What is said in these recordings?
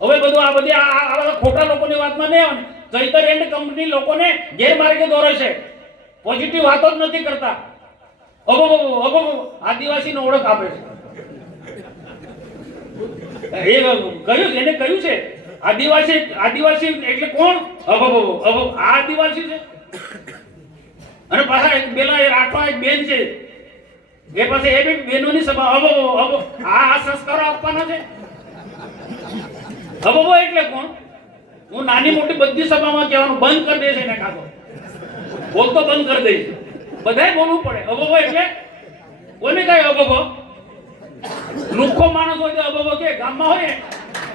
હવે બધું આ બધી આ ખોટા લોકોની વાતમાં નહીં આવે ને. ચૈતર એન્ડ કંપની લોકોને ગેરમાર્ગે દોરે છે, પોઝિટિવ વાતો જ નથી કરતા. અબો આદિવાસીનો ઓળખ આપે છે. એ કહ્યું, એને કહ્યું છે આદિવાસી એટલે કોણ? અબો આ આદિવાસી છે. અને પાછા એક બેલા રાઠવા એક બેન છે, એ પાસે એ બી બેનોની સભા. અબો આ સંસ્કારો આપવાના છે. અબો એટલે કોણ? હું નાની મોટી બધી સભામાં કહેવાનું બંધ કરી દઈશ, એને કાઢો બોલતો બંધ કરી દઈશ. બધાય બોલવું પડે. અબો એટલે કોને કહે? અબો લુખ્ખો માણસ હોય તો અબો કે, ગામમાં હોય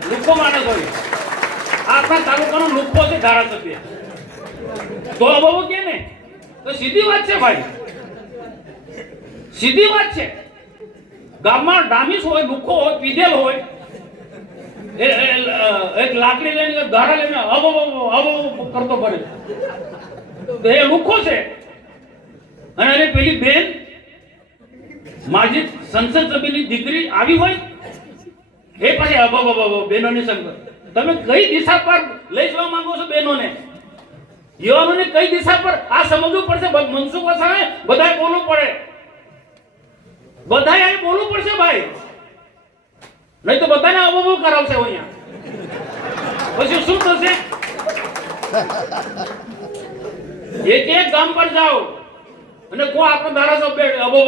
લુખ્ખો માણસ હોય. આખા તાલુકાનો લુખ્ખો છે ધારાસભ્ય, તો અબો કે ને? તો સીધી વાત છે ભાઈ, સીધી વાત છે. ગામમાં ડામીસ હોય, લુખ્ખો હોય, પીધેલ હોય, એક લાકડી લઈને ધારા લઈને અબો કરતો ફરે, તો એ લુખ્ખો છે. અને પેલી બેન માજી સંસદ સભ્યની દીકરી આવી હોય, એ પછી અબો બેનોની સંગત. તમે કઈ દિશા પર લઈ જવા માંગો છો બેનોને? યુવાનોને કઈ દિશા પર? આ સમજવું પડશે. મનસુખ વસાવે બધાએ બોલવું પડે, બધાએ બોલવું પડશે ભાઈ, નહીં તો બધાને અબો કરાવશે અહીંયા. પછી શું થશે? એક ગામ પર જાઓ અને કો આપણો ધારાસભ્ય અબો.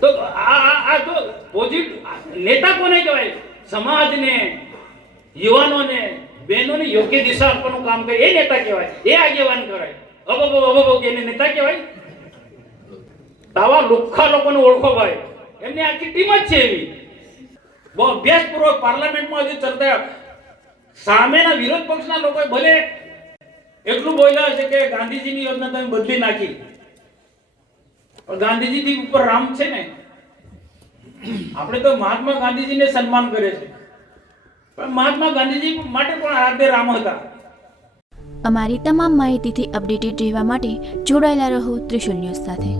તો આ તો પોઝિટિવ નેતા કોને કહેવાય? સમાજને, યુવાનોને, બહેનોને યોગ્ય દિશા આપવાનું કામ કરે એ નેતા કહેવાય, એ આગેવાન કહેવાય. અબો કે એને નેતા કહેવાય? આવા લુખ્ખા લોકોને ઓળખો ભાઈ, એમની આખી ટીમ જ છે એવી. બહુ અભ્યાસપૂર્વક પાર્લામેન્ટમાં હજી ચર્ચા. સામેના વિરોધ પક્ષના લોકોએ ભલે એટલું બોલ્યા છે કે ગાંધીજીની યોજના તમે બદલી નાખી, પણ ગાંધીજી ઉપર રામ છે ને. આપણે તો મહાત્મા ગાંધીજીને સન્માન કરે છે, પણ મહાત્મા ગાંધીજી માટે પણ આદ્ય રામ હતા. અમારી તમામ માહિતીથી અપડેટેડ રહેવા માટે જોડાયેલા રહો ત્રિશુલ ન્યૂઝ સાથે.